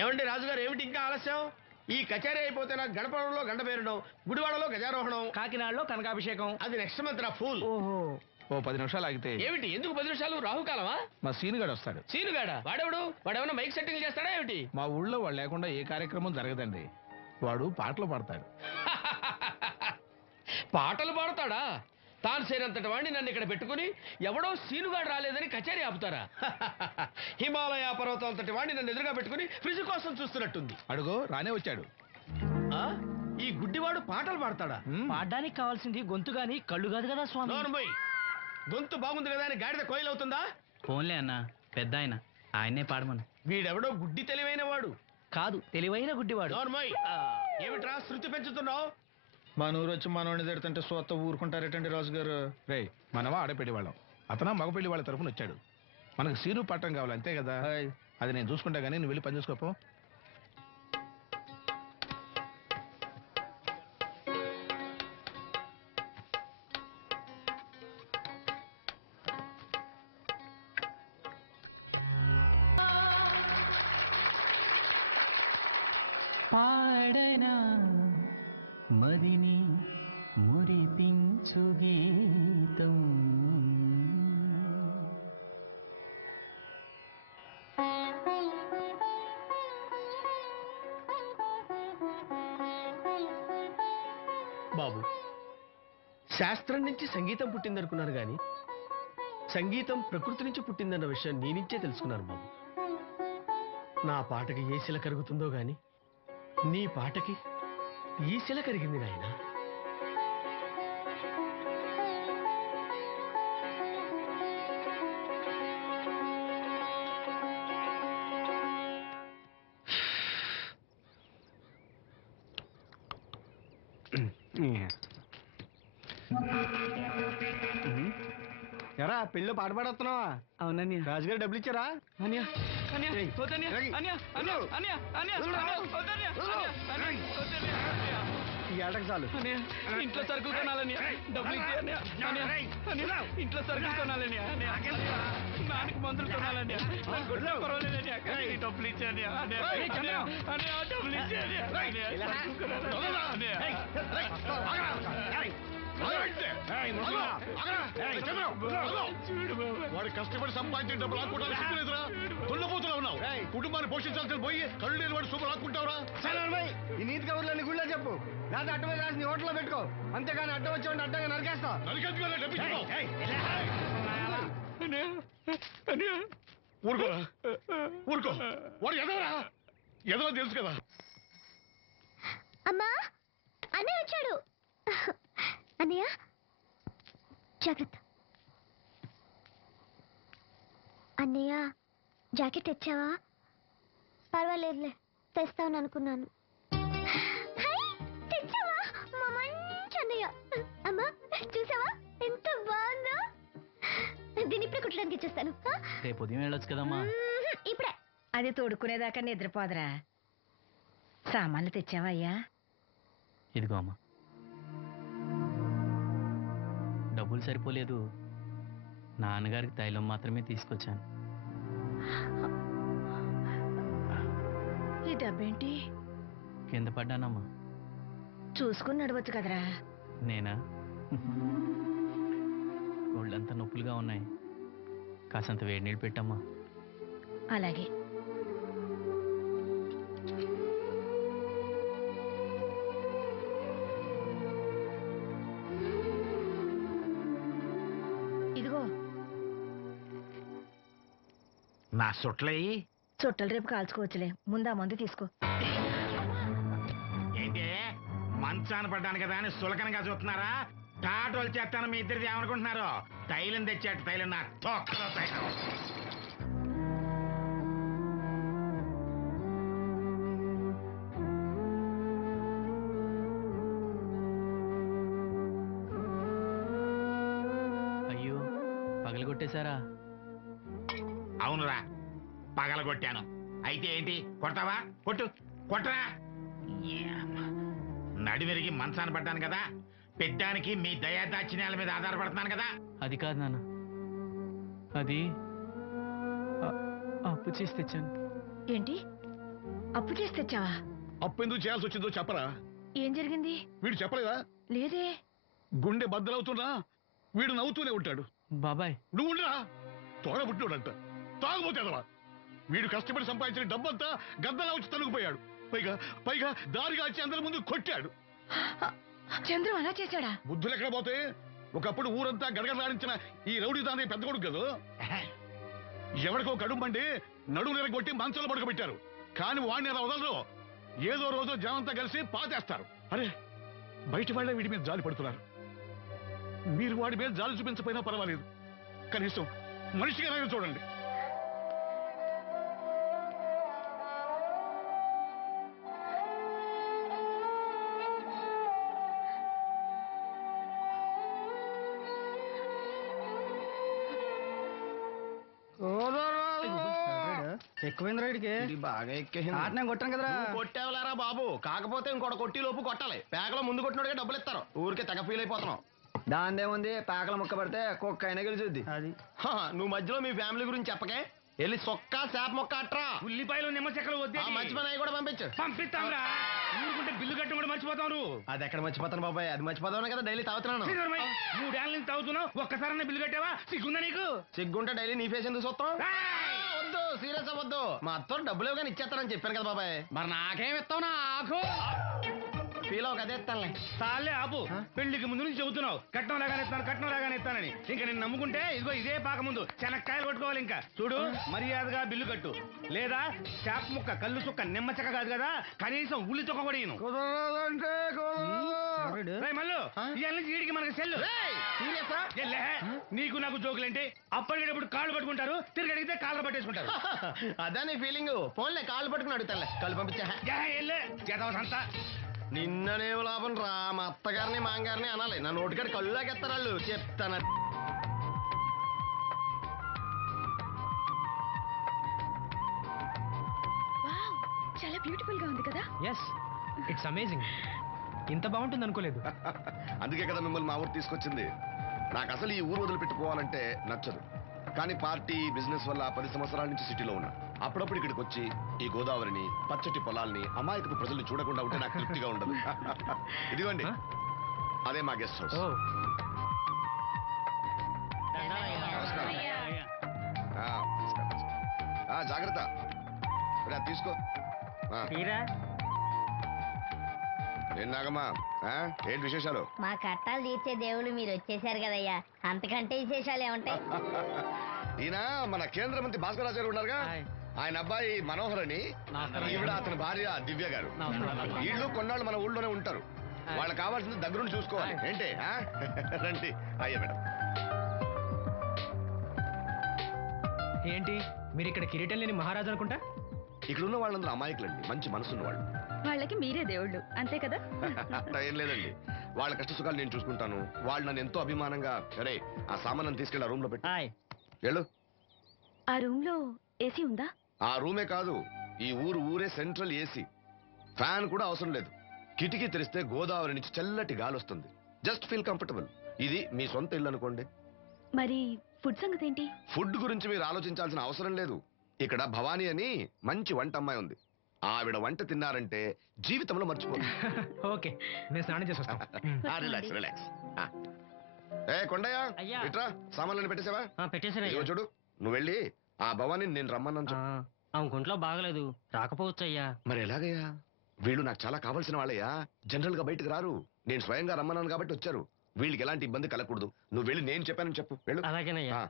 ఏమండి రాజుగారు, ఏమిటి ఇంకా ఆలస్యం? ఈ కచేరీ అయిపోతే నాకు గణపవరంలో గంట పేరడం, గుడివాడలో గజారోహణం, కాకినాడలో కనకాభిషేకం. అది నెక్స్ట్ మంత్ రా ఫూల్. ఓహో, ఓ 10 నిమిషాలు ఆగితే. ఏమిటి, ఎందుకు 10 నిమిషాలు? రాహుకాలమా? మా సీనుగాడు వస్తాడు. సీనుగాడా? వాడేమన్నా మైక్ సెట్టింగ్ చేస్తాడా ఏమిటి? మా ఊళ్ళో వాడు లేకుండా ఏ కార్యక్రమం జరగదండి. వాడు పాటలు పాడతాడు. పాటలు పాడతాడా? తాను సేనంతటి వాడిని నన్ను ఇక్కడ పెట్టుకుని ఎవడో సీనుగాడు రాలేదని కచేరీ ఆపుతారా? హిమాలయ పర్వతం అంతటి వాడిని నన్ను ఎదురుగా పెట్టుకుని ఫ్రిజ్ కోసం చూస్తున్నట్టుంది. అడుగో రానే వచ్చాడు. ఈ గుడ్డివాడు పాటలు పాడతాడా? పాడడానికి కావాల్సింది గొంతు గాని కళ్ళు కాదు కదా స్వామి. నోర్మోయ్, గొంతు బాగుంది కదా అని గాడిద కోయిల్ అవుతుందా? ఫోన్లే అన్న, పెద్ద ఆయనే పాడమను. వీడెవడో గుడ్డి తెలివైన వాడు కాదు, తెలివైన గుడ్డివాడు. నోర్మోయ్, ఏమిట్రా శృతి పెంచుతున్నావు? మన ఊరు వచ్చి మనోడిని తిడుతుంటే సొత్త ఊరుకుంటారేటండి రాజుగారు. రే, మనవా ఆడపెళ్లి వాళ్ళం, అతను మగపెళ్లి వాళ్ళ తరఫున వచ్చాడు. మనకు సీను పట్టం కావాలి అంతే కదా. అది నేను చూసుకుంటా గానీ నువ్వు వెళ్ళి పని చూసుకోపో. పాడనా మదిని మురిపించు గీతం, బాబు, శాస్త్రం నుంచి సంగీతం పుట్టిందనుకున్నారు గాని సంగీతం ప్రకృతి నుంచి పుట్టిందన్న విషయం నీ నుంచే తెలుసుకున్నాను బాబు. నా పాటకి ఏ శిల కరుగుతుందో గాని నీ పాటకి ఈ శిల కరిగింది నాయనా. ఎరా పెళ్ళి పాట పాడుతున్నావా? అవునన్య. రాజుగారు డబ్బులు ఇచ్చారా? అన్య అన్య వద్దన్య అన్య అన్య అన్య అన్య వద్దన్య అన్య ఈ ఆటకు చాలు. ఇంట్లో సరుకులు కొనాలన్య, డబ్బులు ఇచ్చి అన్య అన్య అన్య ఇంట్లో సరుకులు కొనాలన్య, నాన్నకి మందులు కొనాలన్య, పర్వాలేదన్య, డబ్బులు ఇచ్చి అన్య అన్య అన్య డబ్బులు ఇచ్చి అన్య. వాడు కష్టపడి సంపాదించిన డబ్బులు లాక్కుంటా దున్నపోతున్నా ఉన్నావు. కుటుంబాన్ని పోషించాల్సిన పోయి కళ్ళు లేని వాడు సొమ్ము లాక్కుంటావురా? ఈ నీతి కబుర్లన్నీ గుళ్ళో చెప్పు, లేదా అడ్డ మీద రాసి నీ హోటల్లో పెట్టుకో. అంతేగాని అడ్డం వచ్చి అడ్డంగా నరికేస్తా. ఊరుకోరా, ఊరుకో. వాడు ఎదవరా, ఎదవ తెలుసు కదా. అమ్మా, అన్నయ్య వచ్చాడు. అన్నయ్య జాగ్రత్త. అన్నయ్య జాకెట్ తెచ్చావా? పర్వాలేదులే, తెస్తావని అనుకున్నాను. తెచ్చావా? మా మంచి అన్నయ్య. అమ్మా చూసావా ఎంత బాగుందో? దీన్ని ఇప్పుడే కుట్టడానికి ఇచ్చేస్తాను. రేపు ఉదయం వెళ్ళొచ్చు కదమ్మా. ఇప్పుడే. అది తోడుకునేదాకా నిద్రపోదరా. సామాన్లు తెచ్చావా అయ్యా? ఇదిగో అమ్మా, డబ్బులు సరిపోలేదు, నాన్నగారికి తైలం మాత్రమే తీసుకొచ్చాను. ఈ డబ్బేంటి? కింద పడ్డానమ్మా. చూసుకుని నడవచ్చు కదరా. నేనా? ఒళ్ళంతా నొప్పులుగా ఉన్నాయి, కాసంత వేడి నీళ్ళు పెట్టమ్మా. అలాగే. ఇదిగో నా సొట్లయి చుట్టలు రేపు కాల్చుకోవచ్చులే, ముందా మందు తీసుకో. ఏంటి మంచాన పడ్డాను కదా అని సులకనగా చూస్తున్నారా? టాటోలు చేస్తాను మీ ఇద్దరిది ఏమనుకుంటున్నారు? తైలం తెచ్చాడు, తైలం నా తొక్కలో తైలం. అయ్యో, పగలగొట్టేశారా? అవునురా, పగలగొట్టాను. అయితే ఏంటి, కొడతావా? కొట్టు, కొట్టరా. నడివిరిగి మంచాన పడ్డాను కదా, పెద్దానికి మీ దయాదాక్షిణ్యాల మీద ఆధారపడుతున్నాను కదా. అది కాదు నాన్న, అది అప్పు చేసి తెచ్చాను. ఏంటి అప్పు చేసి తెచ్చావా? అప్పు ఎందుకు చేయాల్సి వచ్చిందో చెప్పరా? ఏం జరిగింది? వీడు చెప్పలేదా? లేదే. గుండె బద్దలవుతున్నా వీడు నవ్వుతూనే ఉంటాడు. బాబాయ్ నువ్వు ఉండరా, తోడ పుట్టినోడంట, తాగుపోతేదవా. వీడు కష్టపడి సంపాదించిన డబ్బంతా గద్దలా వచ్చి తనుకుపోయాడు. పైగా పైగా దారిగా వచ్చి అందరి ముందు కొట్టాడు. చంద్రం అలా చేశాడా? బుద్ధులు ఎక్కడ పోతే, ఒకప్పుడు ఊరంతా గడగడలాడించిన ఈ రౌడీ దాని పెద్ద కొడుకు కదా. ఎవరికో కడుంబండి నడుము నిరగొట్టి మంచంలో పడుకోబెట్టారు. కానీ వాడిని అలా వదలరు. ఏదో రోజు జనంతా కలిసి పాతేస్తారు. అరే, బయట వాళ్ళే వీడి మీద జాలి పడుతున్నారు. మీరు వాడి మీద జాలి చూపించకపోయినా పర్వాలేదు, కనీసం మనిషిగా చూడండి. ఎక్కువైంది రైడ్కి. బాగా ఎక్కేసింది. ఆటనే కొట్టాను కదరా. కొట్టేవలేరా బాబు, కాకపోతే ఇంకోటి కొట్టి లోపు కొట్టాలి. పేకలో ముందు కొట్టినోడిగా డబ్బులు ఇస్తారు. ఊరికే తెగ ఫీల్ అయిపోతున్నావు. దాందేముంది, పేకల ముక్క పడితే కుక్క అయినా గెలిచుద్ది. అది నువ్వు మధ్యలో మీ ఫ్యామిలీ గురించి చెప్పకే. వెళ్ళి సొక్క చేప మొక్క అట్రా. ఉల్లిపాయలు నిమ్మ చెక్కలు వద్దే. మంచి పని అవి కూడా పంపించు. పంపిస్తాంరా. ఊరుకుంటే బిల్లు కట్టడం కూడా మర్చిపోతావు నువ్వు. అది ఎక్కడ మర్చిపోతాను బాబాయ్, అది మర్చిపోతావు కదా డైలీ తాగుతున్నాను. 3 ఏళ్ళ నుంచి తాగుతున్నావు, ఒక్కసారి బిల్లు కట్టావా? సిగ్గుందా నీకు? సిగ్గుంటే డైలీ నీ ఫేస్ ఎందుకు చూస్తాం? ఏయ్! వద్దు, సీరియస్ అవ్వద్దు. మా అత్తో డబ్బులు ఇవ్వగానే ఇచ్చేస్తానని చెప్పాను కదా బాబాయ్. మరి నాకేం ఇస్తావు నాకు? ఫీల్ అవ్వక అదే ఇస్తానులే. చాలే ఆపు. పెళ్లికి ముందు నుంచి చెబుతున్నావు కట్నం లాగానే ఇస్తానని. ఇంకా నేను నమ్ముకుంటే ఇదిగో ఇదే పాక ముందు శనక్కాయలు కొట్టుకోవాలి. ఇంకా చూడు, మర్యాదగా బిల్లు కట్టు, లేదా చేప ముక్క, కళ్ళు చుక్క, నిమ్మ చెక్క కాదు కదా, కనీసం ఉల్లి చుక్క కూడా ఇయ్యను. రేయ్ మల్లు, ఇవాళ నుంచి వీడికి మనకి సెల్లు. సీరియసా? ఎల్లే, నీకు నాకు జోకులేంటి? అప్పటికేటప్పుడు కాళ్ళు పట్టుకుంటారు, తిరిగి అడిగితే కాళ్ళు పట్టేసుకుంటారు. అదే నీ ఫీలింగ్. ఫోన్లే కాళ్ళు పట్టుకుని అడుగుతానులే. కళ్ళు పంపించా. ఎల్లే చేతవసంతా. నిన్ననే లాభం రా. మా అత్తగారిని మాంగారిని అనాలి. నా నోటికాడ కళ్ళు లాగేస్తారు వాళ్ళు. చెప్తాను. చాలా బ్యూటిఫుల్ గా ఉంది కదా. Yes, it's amazing. ఇంత బాగుంటుంది అనుకోలేదు. అందుకే కదా మిమ్మల్ని మా ఊరు తీసుకొచ్చింది. నాకు అసలు ఈ ఊరు వదిలిపెట్టుకోవాలంటే నచ్చదు. కానీ పార్టీ, బిజినెస్ వల్ల 10 సంవత్సరాల నుంచి సిటీలో ఉన్నా. అప్పుడప్పుడు ఇక్కడికి వచ్చి ఈ గోదావరిని, పచ్చటి పొలాల్ని, అమాయకపు ప్రజల్ని చూడకుండా ఉంటే నాకు తృప్తిగా ఉండదు. ఇదిగోండి, అదే మా గెస్ట్ హౌస్. నమస్కారం. జాగ్రత్త. రా, తీసుకో. ఏం నాగమ్మా, ఏంటి విశేషాలు? మా కట్టాలు తీర్చే దేవుళ్ళు మీరు వచ్చేసారు కదయ్యా, అంతకంటే విశేషాలు ఏముంటాయి? ఈయన మన కేంద్ర మంత్రి భాస్కర్ రాజు గారు ఉన్నారుగా, ఆయన అబ్బాయి మనోహర్ అని, ఈవిడ అతని భార్య దివ్య గారు. వీళ్ళు కొన్నాళ్ళు మన ఊళ్ళోనే ఉంటారు. వాళ్ళకి కావాల్సింది దగ్గరుండి చూసుకోవాలి. ఏంటి? రండి. అయ్యా మేడం. ఏంటి మీరు ఇక్కడ కిరీటం లేని మహారాజు అనుకుంటా? ఇక్కడ ఉన్న వాళ్ళందరూ అమాయకులండి, మంచి మనసున్న వాళ్ళు. వాళ్ళకి మీరే దేవుళ్ళు అంతే కదా. అట్లా ఏం లేదండి. వాళ్ళ కష్ట సుఖాలు నేను చూసుకుంటాను. వాళ్ళు నన్ను ఎంతో అభిమానంగా, అరే ఆ సామాన్లను తీసుకెళ్ళి ఆ రూమ్ లో పెట్టి వెళ్ళు. ఆ రూమ్ లో ఏసీ ఉందా? ఆ రూమే కాదు, ఈ ఊరే సెంట్రల్ ఏసీ. ఫ్యాన్ కూడా అవసరం లేదు. కిటికీ తెరిస్తే గోదావరి నుంచి చల్లటి గాలి వస్తుంది. Just feel comfortable. ఇది మీ సొంత ఇల్లు అనుకోండి. మరి ఫుడ్ సంగతి ఏంటి? ఫుడ్ గురించి మీరు ఆలోచించాల్సిన అవసరం లేదు. ఇక్కడ భవానీ అని మంచి వంట అమ్మాయి ఉంది. ఆవిడ వంట తిన్నారంటే జీవితంలో మర్చిపోదు. ఓకే, నేను స్నానం చేసి వస్తాను. Relax relax. ఏ కొండయ్య, ఇట్రా, సామాన్లను పెట్టేసావా? పెట్టేసారా? చూడు, నువ్వు వెళ్ళి ఆ భవానీ నేను రమ్మన్నాను చెప్పు. ఆమె గుంట్లో బాగలేదు, రాకపోవచ్చయ్యా. మరి ఎలాగయ్యా? వీళ్ళు నాకు చాలా కావాల్సిన వాళ్ళయ్యా. జనరల్ గా బయటకు రారు. నేను స్వయంగా రమ్మన్నాను కాబట్టి వచ్చారు. వీళ్ళకి ఎలాంటి ఇబ్బంది కలగకూడదు. నువ్వు వెళ్ళి నేను చెప్పానని చెప్పు. వెళ్ళు. అలాగేనయ్యా.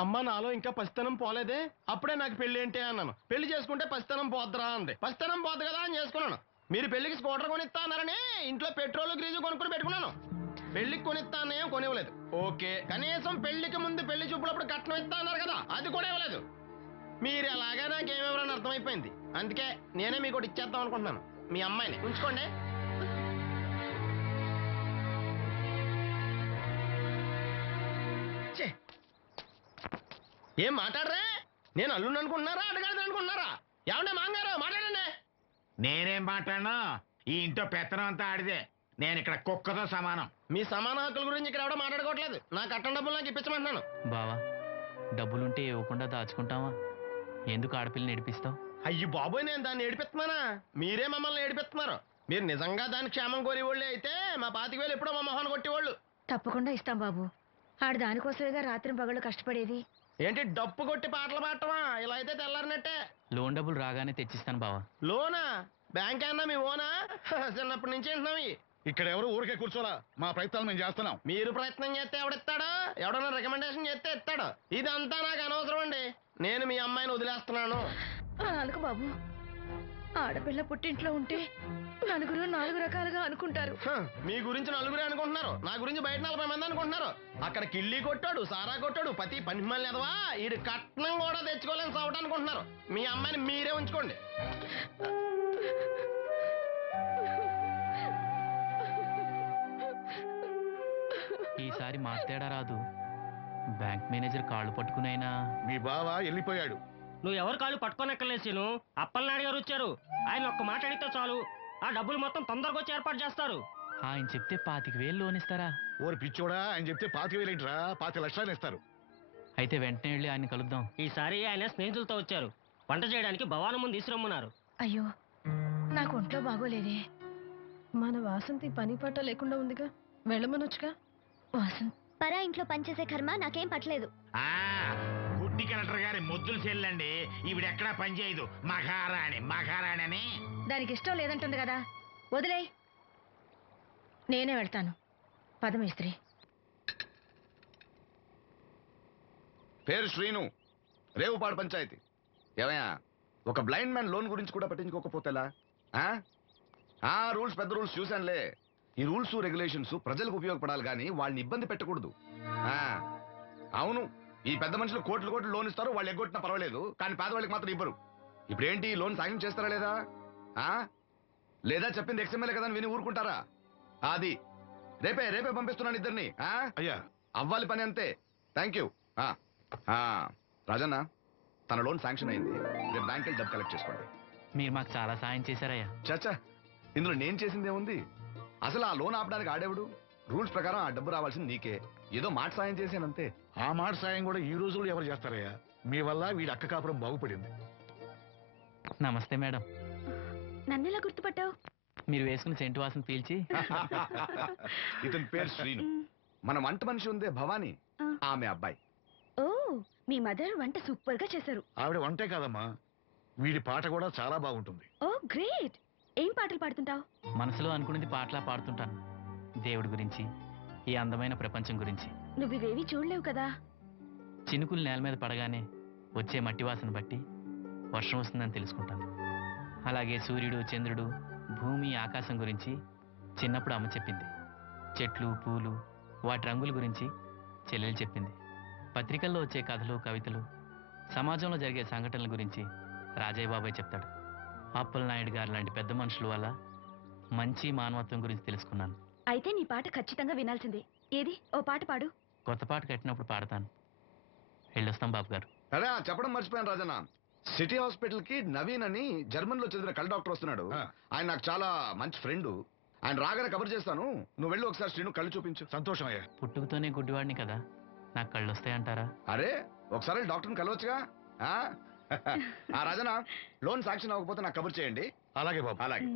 అమ్మ, నాలో ఇంకా పసితనం పోలేదే. అప్పుడే నాకు పెళ్లి ఏంటి అన్నాను. పెళ్లి చేసుకుంటే పసితనం పోద్దురా అంది. పసితనం పోద్దు కదా అని చేసుకున్నాను. మీరు పెళ్లికి స్కూటర్ కొనిస్తా అన్నారని ఇంట్లో పెట్రోల్ గ్రీజు కొనుక్కుని పెట్టుకున్నాను. పెళ్లికి కొనిస్తా అన్నయం కొనివ్వలేదు. ఓకే, కనీసం పెళ్లికి ముందు పెళ్లి చూపులప్పుడు కట్నం ఇస్తా అన్నారు కదా, అది కూడా ఇవ్వలేదు. మీరు ఎలాగా నాకేమెవరని అర్థమైపోయింది. అందుకే నేనే మీకు ఒకటి ఇచ్చేద్దాం అనుకుంటున్నాను. మీ అమ్మాయిని ఉంచుకోండి. ఏం మాట్లాడరే? నేను అల్లుండి అనుకుంటున్నారా, అడగాలి అనుకుంటున్నారా? ఏమంటే మాంగారు మాట్లాడండి. నేనేం మాట్లాడను, ఈ ఇంట్లో పెత్తనం అంతా ఆడిదే. నేను ఇక్కడ కుక్కతో సమానం. మీ సమాన హక్కుల గురించి ఇక్కడ ఎవడో మాట్లాడుకోవట్లేదు. నా కట్టం డబ్బులు నాకు ఇప్పించమంటున్నాను. బావా డబ్బులుంటే ఇవ్వకుండా దాచుకుంటావా? ఎందుకు ఆడపిల్లని ఏడిపిస్తావు? అయ్యి బాబోయ్, నేను దాన్ని ఏడిపిస్తున్నానా? మీరే మమ్మల్ని ఏడిపిస్తున్నారు. మీరు నిజంగా దాని క్షేమం కోరేవాళ్ళే అయితే మా 25,000 ఎప్పుడో మా మొహాన్ని కొట్టేవాళ్ళు. తప్పకుండా ఇస్తాం బాబు. ఆడు దానికోసమేగా రాత్రి పగళ్ళు కష్టపడేది. ఏంటి డప్పు కొట్టి పాటలు పాడటమా? ఇలా అయితే తెల్లారినట్టే. లోన్ డబ్బులు రాగానే తెచ్చిస్తాను బావా. లోనా? బ్యాంక్ అన్నా మీ ఓనా? చిన్నప్పటి నుంచి వింటున్నాం. ఇక్కడ ఎవరు ఊరికే కూర్చోరా, మా ప్రయత్నాలు మేము చేస్తున్నాం. మీరు ప్రయత్నం చేస్తే ఎవడిస్తాడు? ఎవడన్నా రికమెండేషన్ చేస్తే ఇస్తాడు. ఇదంతా నాకు అనవసరం అండి. నేను మీ అమ్మాయిని వదిలేస్తున్నాను. అనుకు బాబు, ఆడపిల్ల పుట్టింట్లో ఉంటే నలుగురు 4 రకాలుగా అనుకుంటారు. మీ గురించి నలుగురే అనుకుంటున్నారు, నా గురించి బయట 40 మంది అనుకుంటున్నారు. అక్కడ కిళ్ళి కొట్టాడు, సారా కొట్టాడు, పతి పనిమల్ని ఎదవా, ఈడు కట్నం కూడా తెచ్చుకోలేని సవట అనుకుంటున్నారు. మీ అమ్మాయిని మీరే ఉంచుకోండి. ఈసారి మాట్లాడా రాదు. బ్యాంక్ మేనేజర్ కాళ్ళు పట్టుకునైనా మీ బావ వెళ్ళిపోయాడు. నువ్వు ఎవరు కాళ్ళు పట్టుకోనక్కర్లేను. అప్పలనాయుడు గారు వచ్చారు. ఆయన ఒక్క మాట అడిగితే చాలు, ఆ డబ్బులు మొత్తం తొందరగా వచ్చి ఏర్పాటు చేస్తారు. ఆయన చెప్తే 25,000 లోన్ ఇస్తారా? ఓరి పిచ్చోడా, ఆయన చెప్తే 25,000 ఏంట్రా, 5 లక్షలు ఇస్తారు. అయితే వెంటనే వెళ్ళి ఆయన కలుద్దాం. ఈసారి ఆయన స్నేహితులతో వచ్చారు. వంట చేయడానికి భవానం ముందు తీసురమ్మన్నారు. అయ్యో, నాకు ఒంట్లో బాగోలేదే. మన వాసంతి పని పట్ట లేకుండా ఉందిగా, వెళ్ళమనొచ్చుగా. వాసంత్, పరా ఇంట్లో పనిచేసే కర్మ నాకేం పట్టలేదు. గుడ్డి కలెక్టర్ గారి ముద్దులు చెల్లండి. ఈవిడెక్కడా పనిచేయదు. మహారాణి అని. దానికి ఇష్టం లేదంటుంది కదా, వదిలేయ్. నేనే వెళ్తాను. పదమిస్త్రీ. పేరు శ్రీను, రేవుపాడు పంచాయతీ. ఏమయ్యా, ఒక బ్లైండ్ మ్యాన్ లోన్ గురించి కూడా పట్టించుకోకపోతేలా? రూల్స్ పెద్ద రూల్స్ చూశానులే. ఈ రూల్స్ రెగ్యులేషన్స్ ప్రజలకు ఉపయోగపడాలి కానీ వాళ్ళని ఇబ్బంది పెట్టకూడదు. అవును, ఈ పెద్ద మనుషులు కోట్లు లోన్ ఇస్తారు, వాళ్ళు ఎగ్గొట్టినా పర్వాలేదు, కానీ పేదవాళ్ళకి మాత్రం ఇవ్వరు. ఇప్పుడేంటి, లోన్ సాయం చేస్తారా లేదా? లేదా చెప్పింది ఎక్స్ఎంఎల్ఏ కదా అని విని ఊరుకుంటారా? అది రేపే పంపిస్తున్నాను ఇద్దరిని. అయ్యా, అవ్వాలి పని అంతే. Thank you. రాజన్న, తన లోన్ శాంక్షన్ అయింది. రేపు బ్యాంక్ వెళ్ళి డబ్బు కలెక్ట్ చేసుకోండి. మీరు మాకు చాలా సాయం చేశారయ్యా. చచ్చా, ఇందులో నేను చేసింది ఏముంది? అసలు ఆ లోన్ ఆపడానికి ఆడేవుడు? రూల్స్ ప్రకారం ఆ డబ్బు రావాల్సింది నీకే. ఏదో మాట సాయం చేశానంతే. ఆ మాట సాయం కూడా ఈ రోజుల్లో ఎవరు చేస్తారయ్యా? మీ వల్ల వీడి అక్క కాపురం బాగుపడింది. నమస్తే మేడం. నన్నెలా గుర్తుపట్టావు? మీరు వేసుకున్న సెంటు వాసన పీల్చి. ఇతని పేరు శ్రీను. మన వంట మనిషి ఉందే భవానీ, ఆమె అబ్బాయి. ఓ, మీ మదర్ వంట సూపర్ గా చేశారు. ఆవిడ వంటే కాదమ్మా, వీడి పాట కూడా చాలా బాగుంటుంది. ఓ గ్రేట్. ఏం పాటలు పాడుతుంటావు? మనసులో అనుకున్నది పాటలా పాడుతుంటాను. దేవుడి గురించి, ఈ అందమైన ప్రపంచం గురించి. నువ్వు ఇవేవి చూడలేవు కదా. చినుకులు నేల మీద పడగానే వచ్చే మట్టి వాసన బట్టి వర్షం వస్తుందని తెలుసుకుంటాను. అలాగే సూర్యుడు, చంద్రుడు, భూమి, ఆకాశం గురించి చిన్నప్పుడు అమ్మ చెప్పింది. చెట్లు, పూలు, వాటి రంగుల గురించి చెల్లెలు చెప్పింది. పత్రికల్లో వచ్చే కథలు, కవితలు, సమాజంలో జరిగే సంఘటనల గురించి రాజయ్య బాబాయ్ చెప్తాడు. అప్పలనాయుడు గారు లాంటి పెద్ద మనుషుల వల్ల మంచి మానవత్వం గురించి తెలుసుకున్నాను. అయితే నీ పాట ఖచ్చితంగా వినాల్సిందే. ఏది, ఓ పాట పాడు. కొత్త పాట కట్టినప్పుడు పాడతాను. వెళ్ళొస్తాం బాబు గారు. అరే, చెప్పడం మర్చిపోయాను రాజన్న. సిటీ హాస్పిటల్ కి నవీన్ అని జర్మన్ లో చదివిన కళ్ళ డాక్టర్ వస్తున్నాడు. ఆయన నాకు చాలా మంచి ఫ్రెండ్. ఆయన రాగానే కవర్ చేస్తాను. నువ్వు వెళ్ళి ఒకసారి శ్రీను కళ్ళు చూపించు. సంతోషం అయ్యా. పుట్టుకతోనే గుడ్డివాడిని కదా, నాకు కళ్ళు వస్తాయంటారా? అరే, ఒకసారి డాక్టర్ని కలవచ్చుగా. రాజన్న, లోన్ శాంక్షన్ అవ్వకపోతే నాకు కబుర్ చేయండి. అలాగే బాబు. అలాగే.